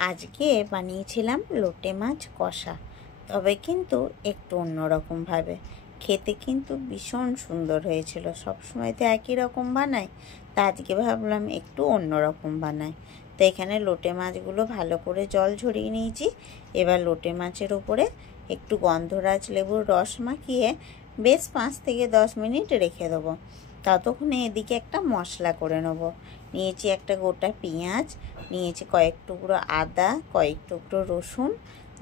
আজকে বানিয়েছিলাম লোটে মাছ কষা, তবে কিন্তু একটু অন্যরকমভাবে। খেতে কিন্তু ভীষণ সুন্দর হয়েছিল। সবসময় তো একই রকম বানাই, তা আজকে ভাবলাম একটু অন্যরকম বানাই। তো এখানে লোটে মাছগুলো ভালো করে জল ঝরিয়ে নিয়েছি। এবার লোটে মাছের উপরে একটু গন্ধরাজ লেবুর রস মাখিয়ে বেশ 5 থেকে 10 মিনিট রেখে দেবো। ততক্ষণে এদিকে একটা মশলা করে নেব। নিয়েছি একটা গোটা পেঁয়াজ, নিয়েছি কয়েক টুকরো আদা, কয়েক টুকরো রসুন,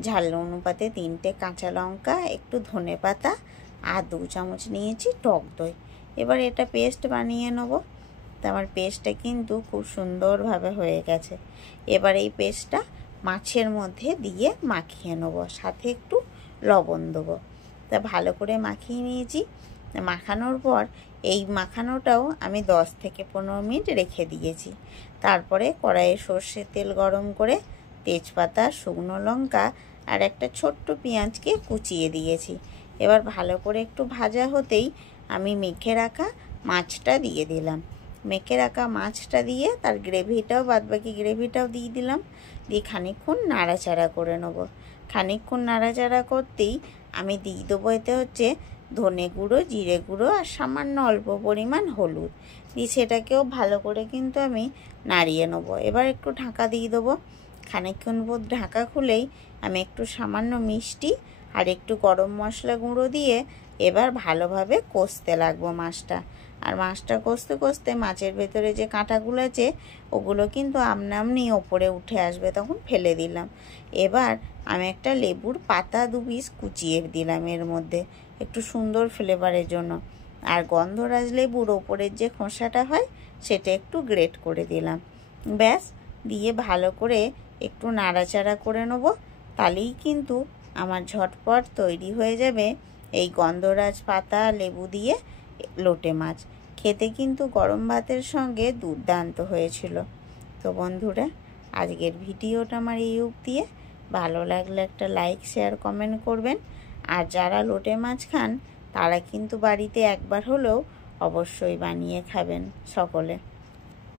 ঝাল অনুপাতে 3টে কাঁচা লঙ্কা, একটু ধনে পাতা আর 2 চামচ নিয়েছি টক দই। এবার এটা পেস্ট বানিয়ে নেব। তো আমার পেস্টটা কিন্তু খুব সুন্দরভাবে হয়ে গেছে। এবার এই পেস্টটা মাছের মধ্যে দিয়ে মাখিয়ে নেব, সাথে একটু লবণ দেবো। তা ভালো করে মাখিয়ে নিয়েছি। মাখানোর পর এই মাখানোটাও আমি 10 থেকে 15 মিনিট রেখে দিয়েছি। তারপরে কড়াইয়ে সর্ষের তেল গরম করে তেজপাতা, শুকনো লঙ্কা আর একটা ছোট্ট পেঁয়াজকে কুচিয়ে দিয়েছি। এবার ভালো করে একটু ভাজা হতেই আমি মেখে রাখা মাছটা দিয়ে দিলাম। মেখে রাখা মাছটা দিয়ে তার গ্রেভিটাও, বাদবাকি গ্রেভিটাও দিয়ে দিলাম। দিয়ে খানিকক্ষণ নাড়াচাড়া করে নেব। খানিকক্ষণ নাড়াচাড়া করতেই আমি দিয়ে দেবো এতে ধনে গুঁড়ো, জিরে গুঁড়ো আর সামান্য অল্প পরিমাণ হলুদ দিয়ে সেটাকেও ভালো করে কিন্তু আমি নাড়িয়ে নেব। এবার একটু ঢাকা দিয়ে দেবো। খানিকক্ষণ পর ঢাকা খুলেই আমি একটু সামান্য মিষ্টি আর একটু গরম মশলা গুঁড়ো দিয়ে এবার ভালোভাবে কষতে লাগবো মাছটা। আর মাছটা কষতে কষতে মাছের ভেতরে যে কাঁটাগুলো আছে ওগুলো কিন্তু আপনা আপনি ওপরে উঠে আসবে, তখন ফেলে দিলাম। এবার আমি একটা লেবুর পাতা 2 পিস কুচিয়ে দিলাম এর মধ্যে, একটু সুন্দর ফ্লেভারের জন্য। আর গন্ধরাজ লেবুর ওপরের যে খোসাটা হয় সেটা একটু গ্রেট করে দিলাম। ব্যাস, দিয়ে ভালো করে একটু নাড়াচাড়া করে নেব। তাহলেই কিন্তু আমার ঝটপট তৈরি হয়ে যাবে এই গন্ধরাজ পাতা লেবু দিয়ে লোটে মাছ। খেতে কিন্তু গরম ভাতের সঙ্গে দুর্দান্ত হয়েছিল। তো বন্ধুরা, আজকের ভিডিওটা আমার এই অবধি। ভালো লাগলে একটা লাইক, শেয়ার, কমেন্ট করবেন। আর যারা লোটে মাছ খান তারা কিন্তু বাড়িতে একবার হলেও অবশ্যই বানিয়ে খাবেন সকলে।